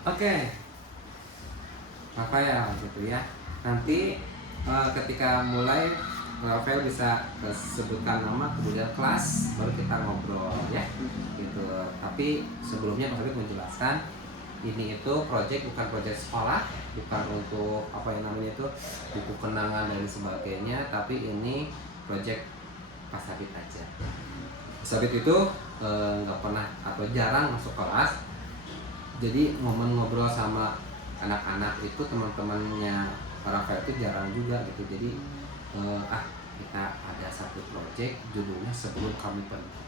Oke, Rafael gitu ya. Nanti ketika mulai Rafael bisa sebutkan nama kemudian kelas baru kita ngobrol ya gitu. Tapi sebelumnya Mas Habib menjelaskan ini itu project bukan project sekolah, bukan untuk apa yang namanya itu buku kenangan dan sebagainya, tapi ini project Mas Habib aja. Mas Habib itu nggak pernah atau jarang masuk kelas, jadi momen ngobrol sama anak-anak itu teman-temannya Rafael itu jarang juga gitu. Jadi kita ada satu project judulnya Sebelum Kami Pergi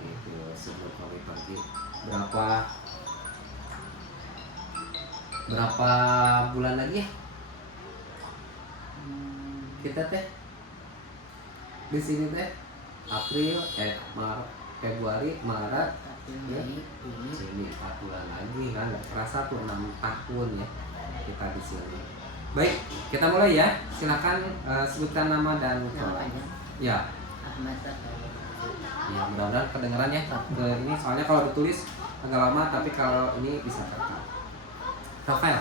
gitu. Sebelum kami pergi berapa bulan lagi ya kita teh di sini teh? April, Maret, Februari, Maret, Juni, 4 bulan lagi kan, nggak kerasa tuh 6 tahun ya kita di sini. Baik, kita mulai ya. Silakan sebutkan nama dan ya. Ahmad. Ya, mudah-mudahan kedengeran ya. Ini soalnya kalau ditulis agak lama, tapi kalau ini bisa terekam. Rafael,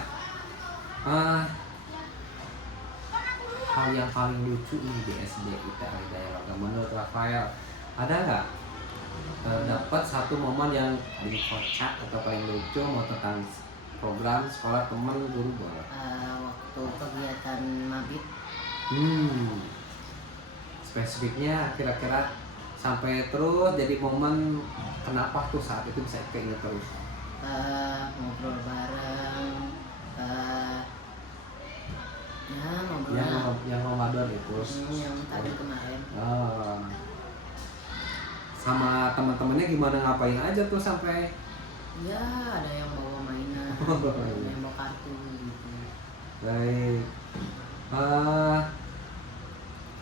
hal yang paling lucu nih di SD kita Hidayah Loga menurut Rafael, ada nggak dapat satu momen yang paling kocak atau paling lucu, mau tentang program sekolah, teman, guru, boleh? Waktu kegiatan mabit. Spesifiknya kira-kira sampai terus jadi momen kenapa tuh saat itu bisa keinget terus? Ngobrol bareng, ngobrol Yang Ramadan itu yang tadi kemarin. Sama teman-temannya gimana, ngapain aja tuh sampai? Ya, ada yang bawa mainan, ada yang bawa kartu gitu. Baik.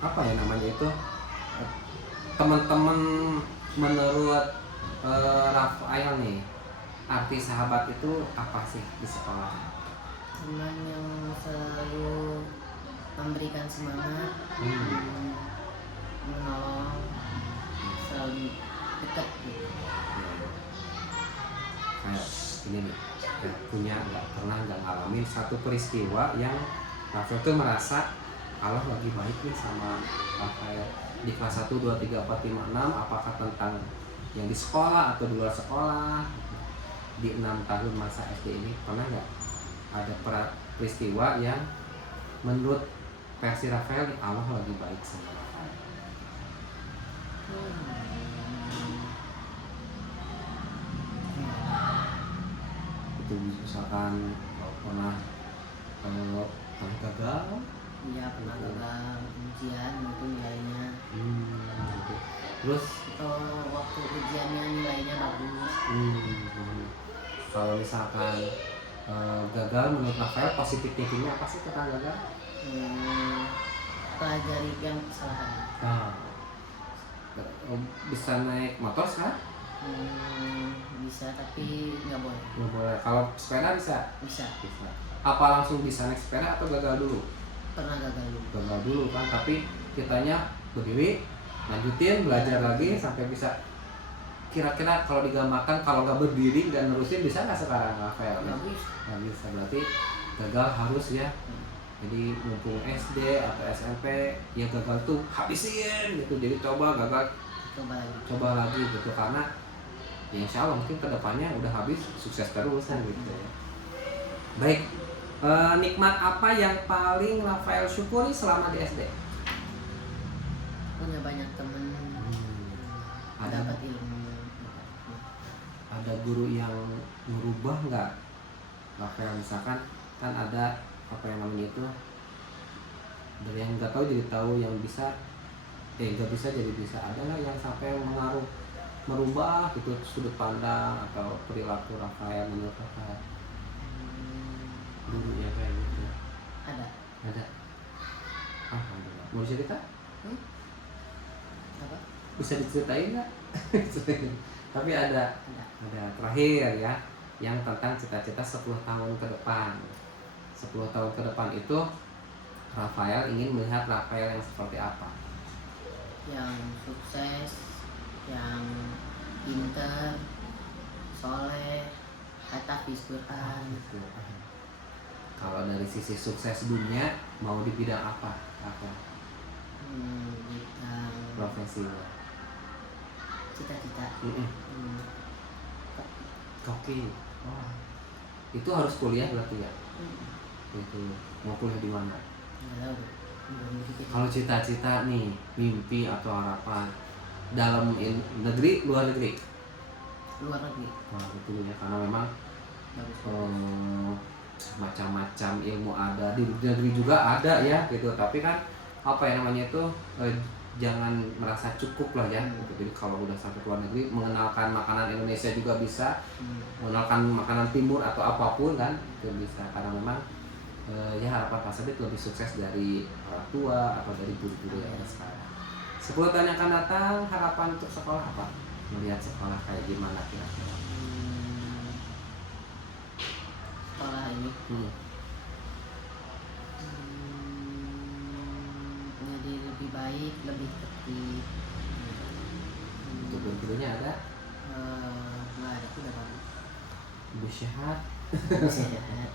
Apa ya namanya itu? Teman-teman menurut Rafael nih, arti sahabat itu apa sih di sekolah? Teman yang selalu memberikan semangat, menolong, selalu dekat gitu. Kayak ini nih, pernah nggak ngalamin satu peristiwa yang Rafael tuh merasa Allah lagi baik nih sama Rafael di kelas 1, 2, 3, 4, 5, 6, apakah tentang yang di sekolah atau di luar sekolah, di 6 tahun masa SD ini pernah nggak ada peristiwa yang menurut versi Rafael Allah lagi baik sama Rafael? Itu misalkan pernah gagal? Iya, pernah gagal ujian itu nilainya. Gitu. Terus waktu ujiannya nilainya bagus. Kalau misalkan gagal menurut Rafael positif thinkingnya apa sih tentang gagal? Pelajari yang kesalahan. Bisa naik motor sekarang? Bisa, tapi nggak boleh. Nggak boleh. Kalau sepeda bisa? Bisa. Apa langsung bisa naik sepeda atau gagal dulu? Pernah gagal dulu kan, tapi kitanya berdiri lanjutin belajar lagi sampai bisa. Kira-kira kalau digambarkan, kalau nggak berdiri dan nerusin bisa nggak sekarang Rafael? Nggak bisa, berarti gagal harus ya. Jadi mumpung SD atau SMP ya gagal tuh habisin gitu. Jadi coba lagi gitu, karena ya insya Allah mungkin kedepannya udah habis sukses terus kan gitu ya. Baik, nikmat apa yang paling Rafael syukuri selama di SD? Punya banyak teman, dapat ilmu. Ada guru yang merubah nggak Rafael? Misalkan kan ada apa yang namanya itu, dari yang nggak tahu jadi tahu, yang bisa nggak bisa jadi bisa. Ada nggak yang sampai merubah gitu sudut pandang atau perilaku Rafael menurut Rafael? Guru yang kayak gitu Ada. Alhamdulillah. Mau cerita? Apa? Bisa diceritain nggak? Tapi ada terakhir ya, yang tentang cita-cita 10 tahun ke depan. 10 tahun ke depan itu Rafael ingin melihat Rafael yang seperti apa? Yang sukses, yang pintar, soleh, Hafiz Quran. Gitu. Kalau dari sisi sukses dunia mau di bidang apa? Bidang Profesinya? cita-cita. Mm-mm. Kopi. Oke. Oh. Itu harus kuliah berarti ya? Itu mau kuliah di mana? Nggak tahu. Belum dipikir. Kalau cita-cita nih, mimpi atau harapan dalam negeri, luar negeri? Luar negeri. Wah, itu ya karena memang Bagus. macam-macam ilmu ada di negeri juga ada ya gitu. Tapi kan apa ya namanya itu jangan merasa cukup lah ya. Gitu. Jadi kalau udah sampai ke luar negeri mengenalkan makanan Indonesia juga bisa, mengenalkan makanan timur atau apapun kan itu bisa karena memang ya harapan Pak Sabit lebih sukses dari orang tua atau dari guru-guru yang ada sekarang. 10 tahun yang akan datang harapan untuk sekolah apa? Melihat sekolah kayak gimana kira-kira? Sekolah ini jadi lebih baik, lebih tertib. Untuk guru-gurunya ada? Nggak ada, udah bagus. Lebih sehat. Sehat.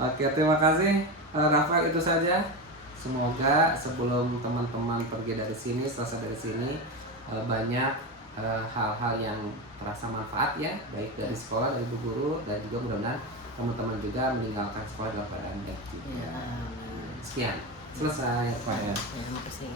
Oke, terima kasih Rafael, itu saja. Semoga sebelum teman-teman pergi dari sini, selesai dari sini banyak hal-hal yang terasa manfaat ya, baik dari sekolah, dari guru, dan juga mudah-mudahan teman-teman juga meninggalkan sekolah dalam keadaan baik juga. Ya, Sekian, selesai Pak ya. terima kasih.